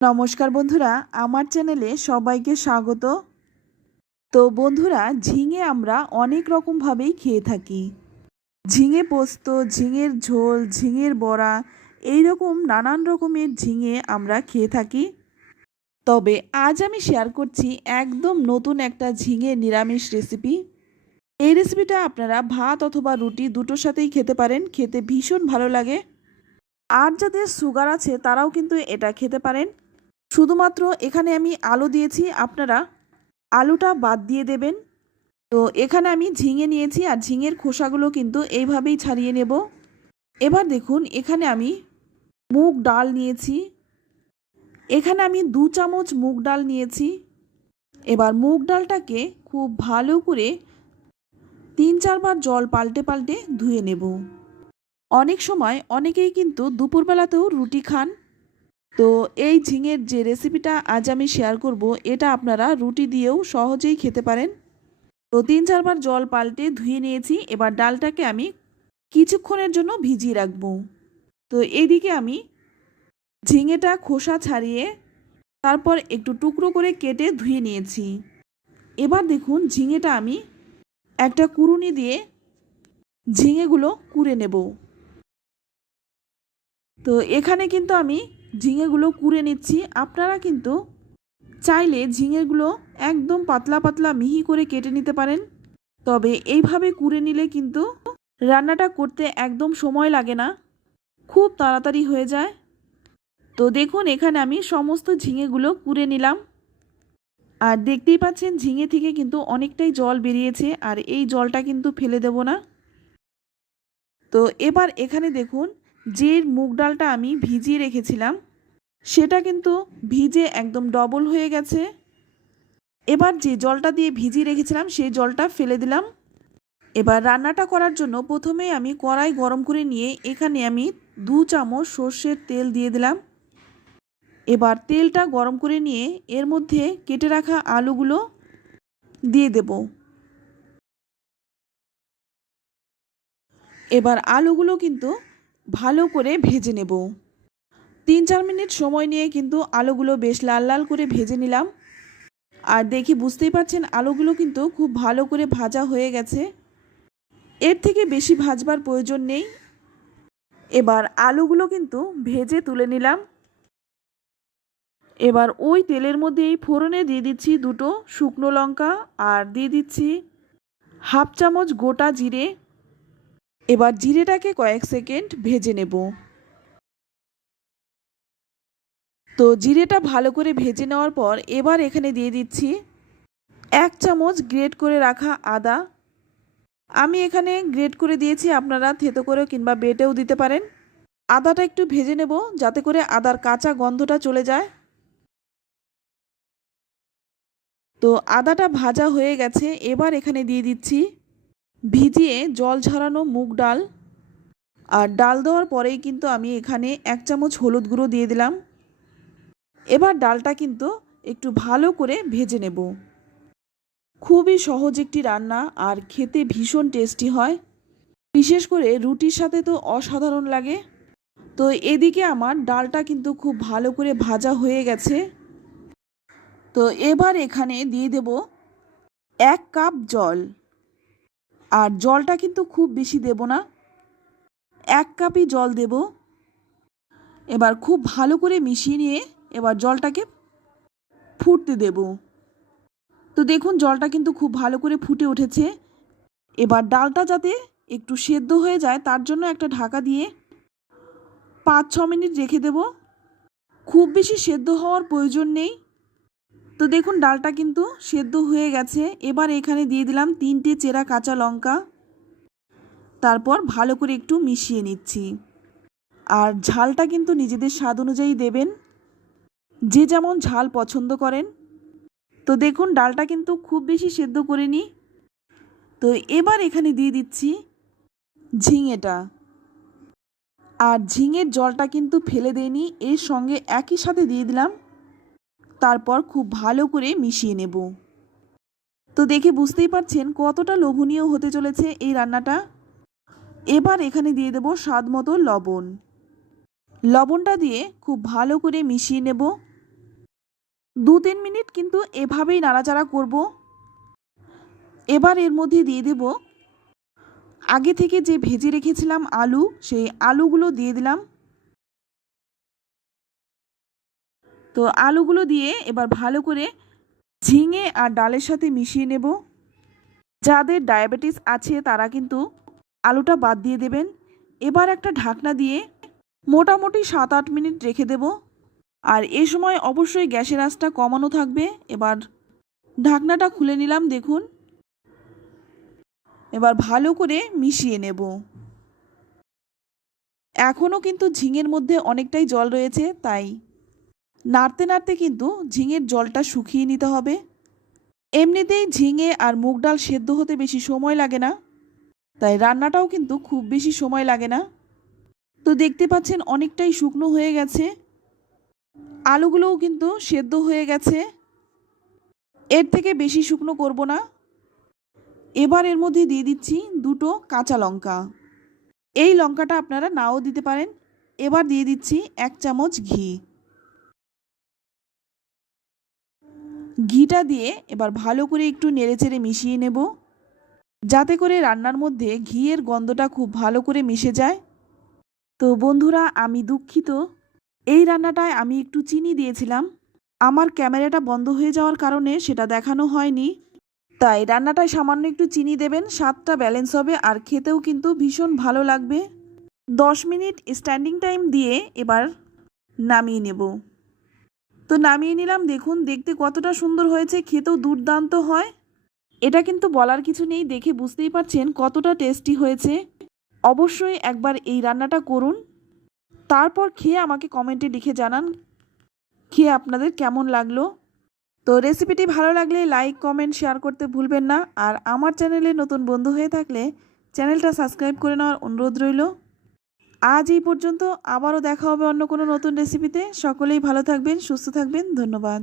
নমস্কার বন্ধুরা, আমার চ্যানেলে সবাইকে স্বাগত। তো বন্ধুরা, ঝিঙে আমরা অনেক রকমভাবেই খেয়ে থাকি। ঝিঙে পোস্ত, ঝিঙের ঝোল, ঝিঙের বড়া, এই রকম নানান রকমের ঝিঙে আমরা খেয়ে থাকি। তবে আজ আমি শেয়ার করছি একদম নতুন একটা ঝিঙে নিরামিষ রেসিপি। এই রেসিপিটা আপনারা ভাত অথবা রুটি দুটোর সাথেই খেতে পারেন, খেতে ভীষণ ভালো লাগে। আর যাদের সুগার আছে তারাও কিন্তু এটা খেতে পারেন। শুধুমাত্র এখানে আমি আলু দিয়েছি, আপনারা আলুটা বাদ দিয়ে দেবেন। তো এখানে আমি ঝিঙে নিয়েছি আর ঝিঙের খোসাগুলো কিন্তু এইভাবেই ছাড়িয়ে নেব। এবার দেখুন, এখানে আমি মুগ ডাল নিয়েছি। এখানে আমি 2 চামচ মুগ ডাল নিয়েছি। এবার মুগ ডালটাকে খুব ভালো করে 3-4 বার জল পাল্টে পাল্টে ধুয়ে নেব। অনেক সময় অনেকেই কিন্তু দুপুরবেলাতেও রুটি খান। তো এই ঝিঙের যে রেসিপিটা আজ আমি শেয়ার করব, এটা আপনারা রুটি দিয়েও সহজেই খেতে পারেন। তো 3-4 বার জল পাল্টে ধুয়ে নিয়েছি। এবার ডালটাকে আমি কিছুক্ষণের জন্য ভিজিয়ে রাখব। তো এইদিকে আমি ঝিঙেটা খোসা ছাড়িয়ে তারপর একটু টুকরো করে কেটে ধুয়ে নিয়েছি। এবার দেখুন, ঝিঙেটা আমি একটা কুড়ুনি দিয়ে ঝিঙেগুলো কুড়ে নেব। তো এখানে কিন্তু আমি ঝিঙেগুলো কুড়ে নিচ্ছি। আপনারা কিন্তু চাইলে ঝিঙেগুলো একদম পাতলা পাতলা মিহি করে কেটে নিতে পারেন। তবে এইভাবে কুড়ে নিলে কিন্তু রান্নাটা করতে একদম সময় লাগে না, খুব তাড়াতাড়ি হয়ে যায়। তো দেখুন, এখানে আমি সমস্ত ঝিঙেগুলো কুড়ে নিলাম। আর দেখতেই পাচ্ছেন ঝিঙে থেকে কিন্তু অনেকটাই জল বেরিয়েছে, আর এই জলটা কিন্তু ফেলে দেব না। তো এবার এখানে দেখুন, যে মুগ ডালটা আমি ভিজিয়ে রেখেছিলাম সেটা কিন্তু ভিজে একদম ডবল হয়ে গেছে। এবার যে জলটা দিয়ে ভিজিয়ে রেখেছিলাম সেই জলটা ফেলে দিলাম। এবার রান্নাটা করার জন্য প্রথমে আমি কড়াই গরম করে নিয়ে এখানে আমি 2 চামচ সর্ষের তেল দিয়ে দিলাম। এবার তেলটা গরম করে নিয়ে এর মধ্যে কেটে রাখা আলুগুলো দিয়ে দেব। এবার আলুগুলো কিন্তু ভালো করে ভেজে নেব। 3-4 মিনিট সময় নিয়ে কিন্তু আলুগুলো বেশ লাল লাল করে ভেজে নিলাম। আর দেখি বুঝতেই পারছেন আলুগুলো কিন্তু খুব ভালো করে ভাজা হয়ে গেছে। এর থেকে বেশি ভাজবার প্রয়োজন নেই। এবার আলুগুলো কিন্তু ভেজে তুলে নিলাম। এবার ওই তেলের মধ্যেই ফোড়নে দিয়ে দিচ্ছি 2টো শুকনো লঙ্কা আর দিয়ে দিচ্ছি 1/2 চামচ গোটা জিরে। এবার জিরেটাকে কয়েক সেকেন্ড ভেজে নেব। তো জিরেটা ভালো করে ভেজে নেওয়ার পর এবার এখানে দিয়ে দিচ্ছি 1 চামচ গ্রেট করে রাখা আদা। আমি এখানে গ্রেট করে দিয়েছি, আপনারা থেতো করে কিংবা বেটেও দিতে পারেন। আদাটা একটু ভেজে নেব যাতে করে আদার কাঁচা গন্ধটা চলে যায়। তো আদাটা ভাজা হয়ে গেছে। এবার এখানে দিয়ে দিচ্ছি ভিজিয়ে জল ঝরানো মুগ ডাল। আর ডাল দেওয়ার পরেই কিন্তু আমি এখানে 1 চামচ হলুদ গুঁড়ো দিয়ে দিলাম। এবার ডালটা কিন্তু একটু ভালো করে ভেজে নেব। খুবই সহজ একটি রান্না আর খেতে ভীষণ টেস্টি হয়, বিশেষ করে রুটির সাথে তো অসাধারণ লাগে। তো এদিকে আমার ডালটা কিন্তু খুব ভালো করে ভাজা হয়ে গেছে। তো এবার এখানে দিয়ে দেব 1 কাপ জল। আর জলটা কিন্তু খুব বেশি দেব না, 1 কাপই জল দেব। এবার খুব ভালো করে মিশিয়ে নিয়ে এবার জলটাকে ফুটতে দেব। তো দেখুন জলটা কিন্তু খুব ভালো করে ফুটে উঠেছে। এবার ডালটা যাতে একটু সেদ্ধ হয়ে যায় তার জন্য একটা ঢাকা দিয়ে 5-6 মিনিট রেখে দেব। খুব বেশি সেদ্ধ হওয়ার প্রয়োজন নেই। তো দেখুন ডালটা কিন্তু সেদ্ধ হয়ে গেছে। এবার এখানে দিয়ে দিলাম 3টে চেরা কাঁচা লঙ্কা। তারপর ভালো করে একটু মিশিয়ে নিচ্ছি। আর ঝালটা কিন্তু নিজেদের স্বাদ অনুযায়ী দেবেন, যে যেমন ঝাল পছন্দ করেন। তো দেখুন ডালটা কিন্তু খুব বেশি সেদ্ধ করিনি। তো এবার এখানে দিয়ে দিচ্ছি ঝিঙেটা। আর ঝিঙের জলটা কিন্তু ফেলে দেইনি, এর সঙ্গে একই সাথে দিয়ে দিলাম। তারপর খুব ভালো করে মিশিয়ে নেব। তো দেখে বুঝতেই পারছেন কতটা লোভনীয় হতে চলেছে এই রান্নাটা। এবার এখানে দিয়ে দেব স্বাদ মতো লবণ। লবণটা দিয়ে খুব ভালো করে মিশিয়ে নেব। 2-3 মিনিট কিন্তু এভাবেই নাড়াচাড়া করব। এবার এর মধ্যে দিয়ে দেব আগে থেকে যে ভেজে রেখেছিলাম আলু, সেই আলুগুলো দিয়ে দিলাম। তো আলুগুলো দিয়ে এবার ভালো করে ঝিঙে আর ডালের সাথে মিশিয়ে নেব। যাদের ডায়াবেটিস আছে তারা কিন্তু আলুটা বাদ দিয়ে দেবেন। এবার একটা ঢাকনা দিয়ে মোটামুটি 7-8 মিনিট রেখে দেব। আর এই সময় অবশ্যই গ্যাসের আঁচটা কমানো থাকবে। এবার ঢাকনাটা খুলে নিলাম, দেখুন। এবার ভালো করে মিশিয়ে নেব। এখনও কিন্তু ঝিঙের মধ্যে অনেকটাই জল রয়েছে, তাই নাড়তে নাড়তে কিন্তু ঝিঙের জলটা শুকিয়ে নিতে হবে। এমনিতেই ঝিঙে আর মুগ ডাল সেদ্ধ হতে বেশি সময় লাগে না, তাই রান্নাটাও কিন্তু খুব বেশি সময় লাগে না। তো দেখতে পাচ্ছেন অনেকটাই শুকনো হয়ে গেছে, আলুগুলোও কিন্তু সেদ্ধ হয়ে গেছে। এর থেকে বেশি শুকনো করব না। এবার এর মধ্যে দিয়ে দিচ্ছি 2টো কাঁচা লঙ্কা। এই লঙ্কাটা আপনারা নাও দিতে পারেন। এবার দিয়ে দিচ্ছি 1 চামচ ঘি। ঘিটা দিয়ে এবার ভালো করে একটু নেড়েচেড়ে মিশিয়ে নেব, যাতে করে রান্নার মধ্যে ঘিয়ের গন্ধটা খুব ভালো করে মিশে যায়। তো বন্ধুরা, আমি দুঃখিত, এই রান্নাটায় আমি একটু চিনি দিয়েছিলাম। আমার ক্যামেরাটা বন্ধ হয়ে যাওয়ার কারণে সেটা দেখানো হয়নি। তাই রান্নাটায় সামান্য একটু চিনি দেবেন, স্বাদটা ব্যালেন্স হবে আর খেতেও কিন্তু ভীষণ ভালো লাগবে। 10 মিনিট স্ট্যান্ডিং টাইম দিয়ে এবার নামিয়ে নেব। তো নামিয়ে নিলাম, দেখুন দেখতে কতটা সুন্দর হয়েছে, খেতেও দুর্দান্ত হয়। এটা কিন্তু বলার কিছু নেই, দেখে বুঝতেই পারছেন কতটা টেস্টি হয়েছে। অবশ্যই একবার এই রান্নাটা করুন, তারপর খেয়ে আমাকে কমেন্টে লিখে জানান খেয়ে আপনাদের কেমন লাগলো। তো রেসিপিটি ভালো লাগলে লাইক, কমেন্ট, শেয়ার করতে ভুলবেন না। আর আমার চ্যানেলে নতুন বন্ধু হয়ে থাকলে চ্যানেলটা সাবস্ক্রাইব করে নেওয়ার অনুরোধ রইল। আজ এই পর্যন্ত, আবারও দেখা হবে অন্য কোনো নতুন রেসিপিতে। সকলেই ভালো থাকবেন, সুস্থ থাকবেন। ধন্যবাদ।